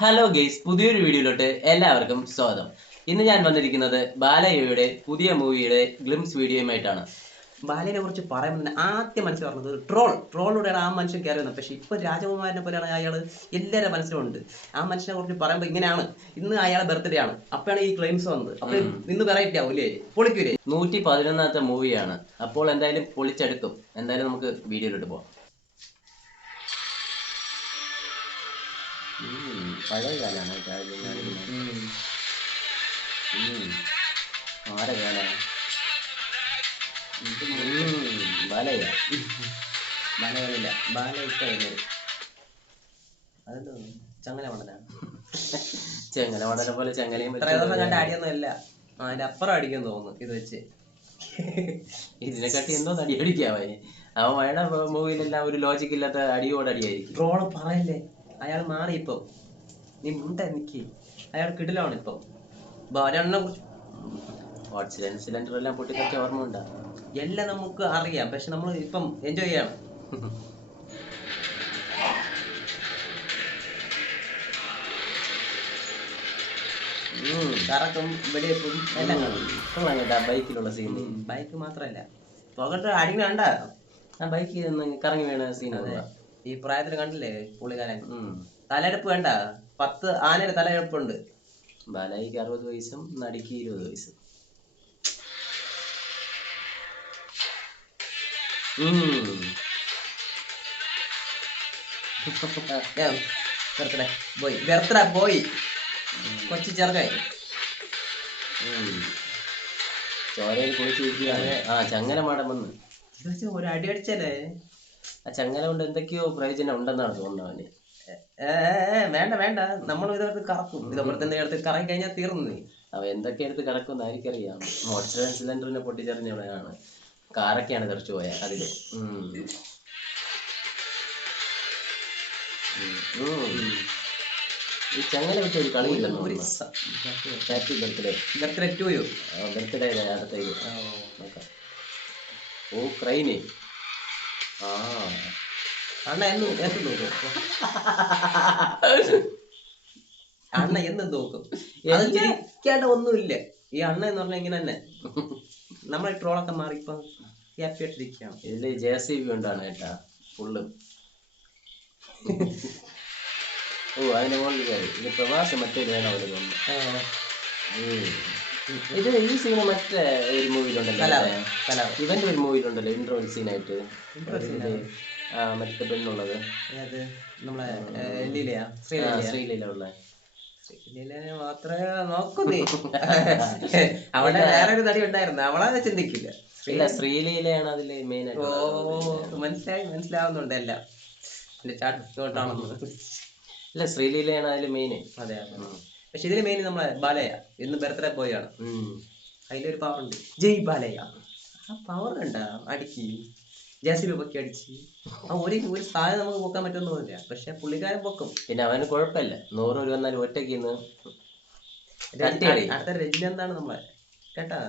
Hello guys, പുതിയൊരു വീഡിയോയിലോട്ട് എല്ലാവർക്കും സ്വാഗതം. ഇന്ന് ഞാൻ വന്നിരിക്കുന്നത് ബാലയ്യയുടെ പുതിയ മൂവിയുടെ ഗ്ലിംസ് വീഡിയോയുമായിട്ടാണ്. ബാലയെ കുറിച്ച് പറയുമ്പോൾ ആദ്യം മനസ്സിൽ പറഞ്ഞത് ട്രോളിലൂടെയാണ് ആ മനുഷ്യൻ കയറി വന്നത്. പക്ഷെ ഇപ്പൊ രാജകുമാരനെ പോലെയാണ് അയാൾ എല്ലാവരുടെ മനസ്സിലുണ്ട്. ആ മനുഷ്യനെ കുറിച്ച് പറയുമ്പോൾ ഇങ്ങനെയാണ്. ഇന്ന് അയാളെ ബർത്ത്ഡേ ആണ്, അപ്പോഴാണ് ഈ ക്ലെയിംസ് വന്നത്. അപ്പൊ ഇന്ന് വെറൈറ്റി ആവൂലേ, പൊളിക്കൂലേ. 111ാമത്തെ മൂവിയാണ്. അപ്പോൾ എന്തായാലും പൊളിച്ചെടുക്കും. എന്തായാലും നമുക്ക് വീഡിയോയിലോട്ട് പോവാം. പഴയ കാലാണ് ആരെ കാലാണ് ബാലയ്യ ബാലകളില്ല, ബാല ഇപ്പൊ അതെന്തോ ചങ്ങല മണ്ടനാണ്. ചെങ്ങല മടനെ പോലെ ചെങ്ങലയും കണ്ട അടിയൊന്നും അല്ല, അതിന്റെ അപ്പുറം അടിക്കാൻ തോന്നുന്നു ഇത് വെച്ച്. ഇതിനെക്കാട്ടി എന്തോ അടി അടിക്കാവേ. അവൻ വേണ മൂവിയിലെല്ലാം ഒരു ലോജിക് ഇല്ലാത്ത അടിയോട് അടിയായിരിക്കും. ട്രോള് പറയല്ലേ, അയാൾ മാറി ഇപ്പൊ. നീ മുണ്ട എനിക്ക്, അയാൾ കിടിലാണ് ഇപ്പൊ. ഒരെണ്ണം ഓക്സിജൻ സിലിണ്ടർ എല്ലാം പൊട്ടിത്തെറിച്ച ഓർമ്മ ഉണ്ടാ? എല്ലാം നമുക്ക് അറിയാം, പക്ഷെ നമ്മൾ ഇപ്പം എൻജോയ് ചെയ്യണം. കറക്കും വെടിവെപ്പും എല്ലാം കാണും. ബൈക്കിലുള്ള സീൻ, ബൈക്ക് മാത്രല്ല പുകട്ട് അടിമ കണ്ട ആ ബൈക്ക് കറങ്ങി വീണ സീൻ. ഈ പ്രായത്തിൽ കണ്ടില്ലേ പുള്ളിക്കാരൻ? തലയെടുപ്പ് വേണ്ട, 10 ആനയുടെ തലയെടുപ്പുണ്ട്. ബാലായിക്ക് 60 വയസ്സും നടിക്ക് 20 വയസ്സും. ബർത്ത്ഡേ പോയി കൊച്ചു ചെറുക്കായി ചോരയിൽ കുളിച്ചിരിക്കുകയാണ്. ആ ചങ്ങല മാടം വന്ന് ഒരു അടി അടിച്ചല്ലേ. ആ ചങ്ങല കൊണ്ട് എന്തൊക്കെയോ പ്രയോജനം ഉണ്ടെന്നാണ് തോന്നുന്നത് അവന്. വേണ്ട വേണ്ട, നമ്മൾ ഇതൊക്കെ കറക്കും. ഇതപ്പുറത്തെ എടുത്ത് കറങ്ങി കഴിഞ്ഞാൽ തീർന്നു. അവ എന്തൊക്കെ എടുത്ത് കിടക്കുമെന്ന് ആയിരിക്കറിയാം. ഓക്സിജൻ സിലിണ്ടറിനെ പൊട്ടിച്ചെറിഞ്ഞവനാണ്. കാറൊക്കെയാണ് തെറിച്ചു പോയ അതില്. ഈ ചങ്ങല വിട്ട് ഒരു കളിയില്ലെന്ന് happy birthday. Birthday to you. Birthday അടുത്ത ഇത് നോക്കാം. ഓ ക്രൈന്. ആ അണ്ണ എന്നും നോക്കും, അണ്ണ എന്നും നോക്കും. അത് ചിരിക്കാണ്ട് ഒന്നുമില്ല. ഈ അണ്ണ എന്ന് പറഞ്ഞാൽ ഇങ്ങനെ തന്നെ. നമ്മളെ ട്രോളൊക്കെ മാറി ഇപ്പൊ ഹാപ്പി ആയിട്ടിരിക്കുകയാണ്. ഇതില് JCB കൊണ്ടാണ് കേട്ടാ ഫുള്ള്. ഓ അതിന്റെ മുകളിൽ കയറി. ഇത് പ്രവാസം മറ്റൊരു വേണം അവര് തോന്നുന്നു. ഇത് ഈ സീന് മറ്റേ ഒരു മൂവിയിലുണ്ടല്ലോ, ഇവന്റെ ഒരു മൂവിയിലുണ്ടല്ലോ ഇൻട്രോൽ സീനായിട്ട്. മറ്റേ പെണ്ണുള്ളത് ശ്രീലീല ഉള്ള മാത്രമേ നോക്കുന്നേ. അവിടെ വേറൊരു നടി ഉണ്ടായിരുന്നു, അവളെ ചിന്തിക്കില്ല. ശ്രീലീലയാണ് അതില് മെയിൻ ആയിട്ട്. ഓ മനസ്സിലാവുന്നുണ്ട് എല്ലാം. ഇല്ല, ശ്രീലീലയാണ് അതില് മെയിൻ. അതെ, പക്ഷെ ഇതില് മെയിൻ നമ്മളെ ബാലയ്യ ഇന്ന് ബർത്ത്ഡേ ബോയ് ആണ്. അതിലൊരു പവർ ഉണ്ട്, ജയ് ബാലയ്യ. ആ പവർ കണ്ട അടിക്ക് JCB പൊക്കി അടിച്ച്. ആ ഒരു സാധനം നമുക്ക് പൊക്കാൻ പറ്റുമെന്ന് തോന്നില്ല, പക്ഷെ പുള്ളിക്കാരൻ പൊക്കും. പിന്നെ അവന് കുഴപ്പമില്ല, 100 വന്നാലും ഒറ്റയ്ക്ക് അടുത്ത രജനി എന്താണ് നമ്മളെ കേട്ടാ.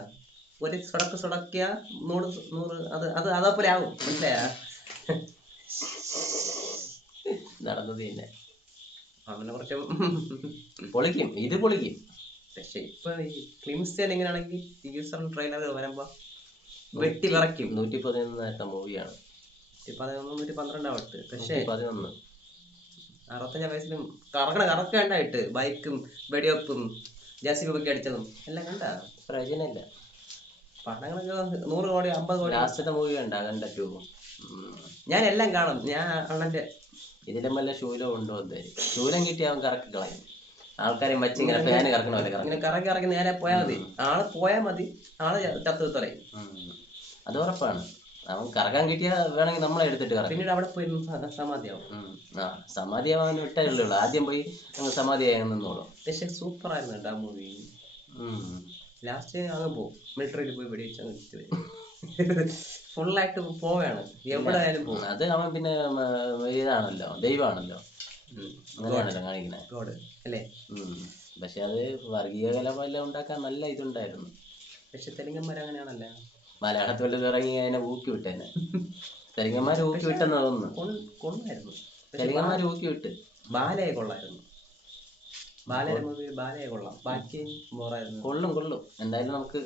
ഒരു സുടക്കിയ 100 അതേപോലെ ആവും. മനസ്സിലായാ? നടന്നത് തന്നെ അവനെ കുറച്ച് പൊളിക്കും, ഇത് പൊളിക്കും. പക്ഷെ ഇപ്പൊ ഈ ക്ലിംസ് എങ്ങനെയാണെങ്കിൽ ടീസർ ട്രെയിലർ വരുമ്പോ വെട്ടി വിറയ്ക്കും. 111 മൂവിയാണ്. 112 ആവട്ടെ, പക്ഷെ 11 65 വയസ്സിലും കറക്കണ്ടായിട്ട് ബൈക്കും വെടിവെപ്പും JCB ഒക്കെ അടിച്ചതും എല്ലാം കണ്ട പ്രയോജനമില്ല. പടങ്ങളൊക്കെ 100 കോടി 50 കോടി. ലാസ്റ്റത്തെ മൂവി കണ്ട 2. ഞാൻ എല്ലാം കാണും. ഞാൻ അണ്ണന്റെ ഇതിലും വല്ല ശൂലം ഉണ്ടോ എന്തായാലും. ശൂലം കിട്ടി അവൻ കറക്കി കളയും. ആൾക്കാരെ വച്ച് ഇങ്ങനെ ഫാന് കറക്കണ പോലെ ഇങ്ങനെ കറക്കി നേരെ പോയാൽ മതി. പോയാൽ മതി, ആള് ചത്തു കളയും. അത് ഉറപ്പാണ്. അവൻ കറക്കാൻ കിട്ടിയാ വേണമെങ്കിൽ നമ്മളെ എടുത്തിട്ട് കറക്കും. പിന്നീട് അവിടെ പോയി സമാധിയാവും. സമാധിയാവാൻ വിട്ടേ ഉള്ളൂ. ആദ്യം പോയി സമാധിയായി നിന്നോളൂ. പക്ഷെ സൂപ്പർ ആയിരുന്നു കേട്ടോ ആ മൂവി. ലാസ്റ്റ് അങ്ങ് പോകും, മിലിറ്ററിയിൽ പോയി വെടിവെച്ച് അങ്ങ് ഫുള്ളായിട്ട് പോവുകയാണ്. എവിടെ ആയാലും പോകും. അത് അവൻ പിന്നെ ഇതാണല്ലോ, ദൈവമാണല്ലോ, അങ്ങനെയാണല്ലോ കാണിക്കണേ. ഗോഡ് അല്ലേ? പക്ഷെ അത് വർഗീയ കലമെല്ലാം ഉണ്ടാക്കാൻ നല്ല ഇതുണ്ടായിരുന്നു. പക്ഷെ തെലുങ്കന്മാർ അങ്ങനെയാണല്ലോ. മലയാളത്തിൽ വല്ലതും ഇറങ്ങി അതിനെ ഊക്കി വിട്ടേനെ. തെലുങ്കന്മാർ ഊക്കി വിട്ടെന്ന് തോന്നുന്നു. കൊള്ളായിരുന്നു. തെലുങ്കന്മാർ ഊക്കി വിട്ട്. ബാലയെ കൊള്ളായിരുന്നു. ബാലയുടെ മൂവി ബാലയെ കൊള്ളാം, ബാക്കി ബോറായിരുന്നു. കൊള്ളും കൊള്ളും. എന്തായാലും നമുക്ക്